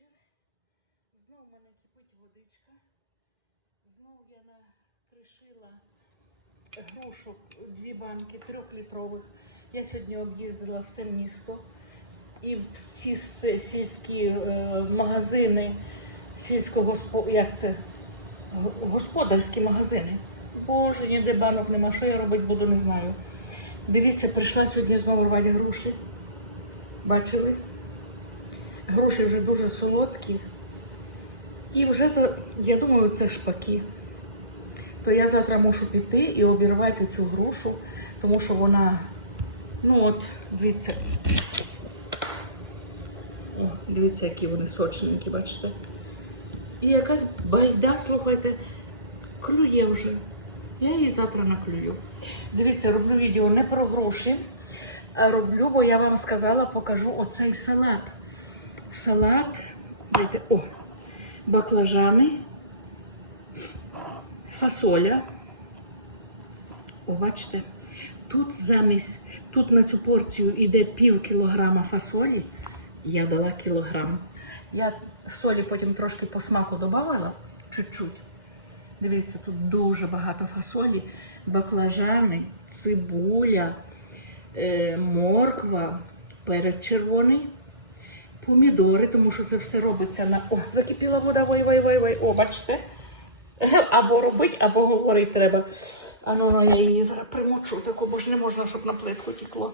вечір. Знов в мене кипить водичка. Знов я накришила грушок дві банки трьохлітрових. Я сьогодні об'їздила все місто і всі сільські е, магазини, сільського як це, господарські магазини. Боже, ніде банок нема. Що я робити буду, не знаю. Дивіться, прийшла сьогодні знову рвати груші. Бачили? Груші вже дуже солодкі. І вже, я думаю, це шпаки. То я завтра мушу піти і обірвати цю грушу, тому що вона, ну от, дивіться. О, дивіться, які вони сочненькі, бачите? І якась байда, слухайте, клює вже. Я її завтра наклюю. Дивіться, роблю відео не про гроші, а роблю, бо я вам сказала, покажу оцей салат. Салат, о, баклажани, фасоля. О, бачите, тут замість, тут на цю порцію йде пів кілограма фасолі. Я дала кілограм. Я солі потім трошки по смаку додавала, чуть-чуть. Дивіться, тут дуже багато фасолі, баклажани, цибуля, е, морква, перець червоний, помідори, тому що це все робиться на. О, закипіла вода, вай, вай, вай, вай. О, бачите? Або робить, або говорити треба. А ну, я її зараз примочу таку, бо ж не можна, щоб на плитку тікло.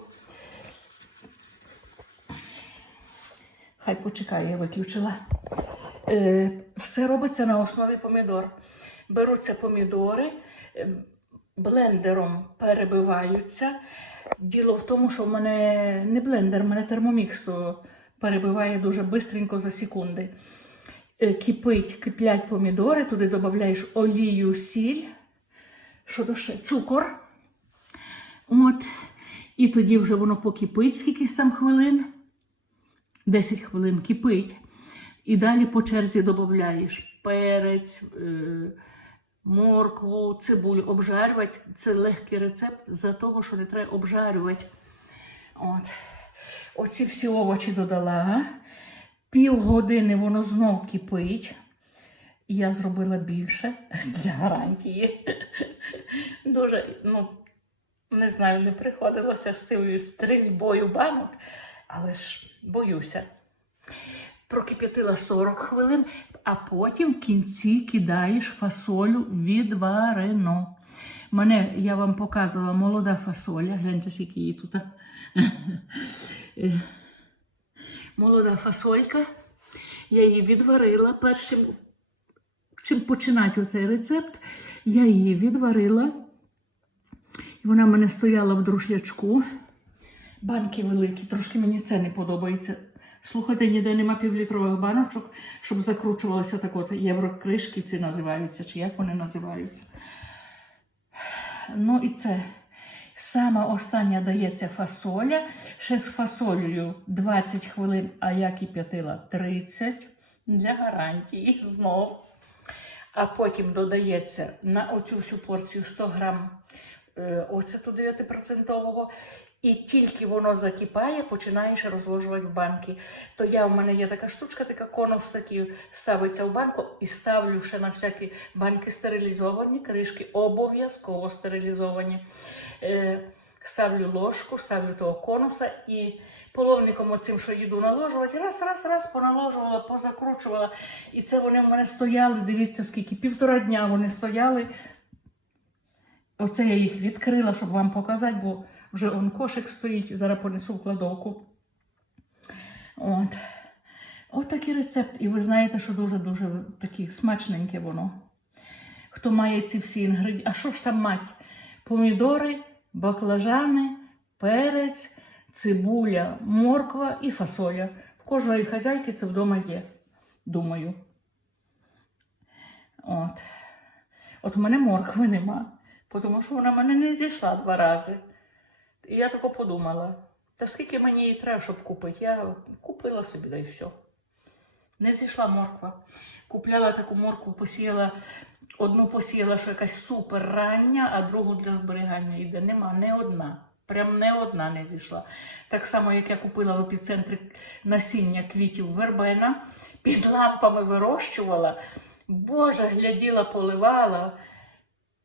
Хай почекає, я виключила. Е, все робиться на основі помідор. Беруться помідори, е, блендером перебиваються. Діло в тому, що в мене не блендер, в мене термомікс перебиває дуже швидко за секунди. Е, Кипить, киплять помідори, туди додаєш олію, сіль, що то ще, цукор. От. І тоді вже воно покипить скількись там хвилин. 10 хвилин кипить. І далі по черзі додаєш перець, е, моркву, цибулю. Обжарювати. Це легкий рецепт за того, що не треба обжарювати. От. Оці всі овочі додала. Пів години воно знов кипить. Я зробила більше для гарантії. Дуже, ну, не знаю, не приходилося з тою стрільбою банок, але ж боюся. Прокип'ятила 40 хвилин, а потім в кінці кидаєш фасолю відварену. Мене, я вам показувала молода фасоля. Гляньте, скільки її тут. Молода фасолька. Я її відварила першим. Чим починати оцей рецепт, я її відварила. Вона в мене стояла в друшлячку. Банки великі, трошки мені це не подобається. Слухайте, ніде нема півлітрових баночок, щоб закручувалося так от єврокришки, ці називаються, чи як вони називаються. Ну і це. Сама остання дається фасоля. Ще з фасолею 20 хвилин, а я кип'ятила 30 для гарантії знов. А потім додається на оцю всю порцію 100 грам е, оцету 9%. І тільки воно закипає, починаєш розложувати в банки. То я в мене є така штучка, така конус такий ставиться в банку і ставлю ще на всякі банки стерилізовані, кришки обов'язково стерилізовані. Е, ставлю ложку, ставлю того конуса і половником оцим, що їду наложувати, раз, раз, раз поналожувала, позакручувала. І це вони в мене стояли. Дивіться, скільки півтора дня вони стояли. Оце я їх відкрила, щоб вам показати, бо вже он кошик стоїть, зараз понесу в кладовку. От. От такий рецепт. І ви знаєте, що дуже-дуже такі смачненьке воно. Хто має ці всі інгредієнти. А що ж там мать? Помідори, баклажани, перець, цибуля, морква і фасоля. В кожної хазяйки це вдома є, думаю. От. От в мене моркви нема, тому що вона мене не зійшла два рази. І я тако подумала, та скільки мені її треба, щоб купити? Я купила собі, да і все. Не зійшла морква. Купляла таку моркву, посіяла, одну посіяла, що якась супер рання, а другу для зберігання йде. Нема, не одна. Прям не одна не зійшла. Так само, як я купила в епіцентрі насіння квітів вербена, під лампами вирощувала. Боже, гляділа, поливала,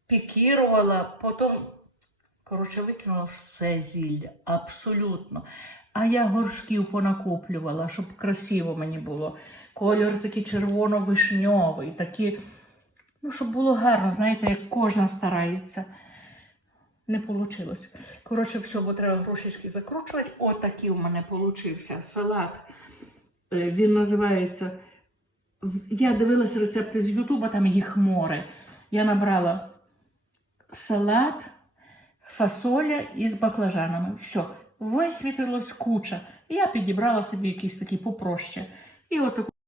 пікірувала, потім, коротше, викинула все зілля, абсолютно. А я горшків понакуплювала, щоб красиво мені було. Кольор такий червоно-вишньовий, такий, ну, щоб було гарно, знаєте, як кожна старається. Не вийшло. Коротше, все, бо треба грошечки закручувати. Отакий у мене получився салат. Е, Він називається. Я дивилася рецепти з Ютуба, там їх море. Я набрала салат, фасоля із баклажанами. Все, висвітилось куча. Я підібрала собі якийсь такий попроще. І отаку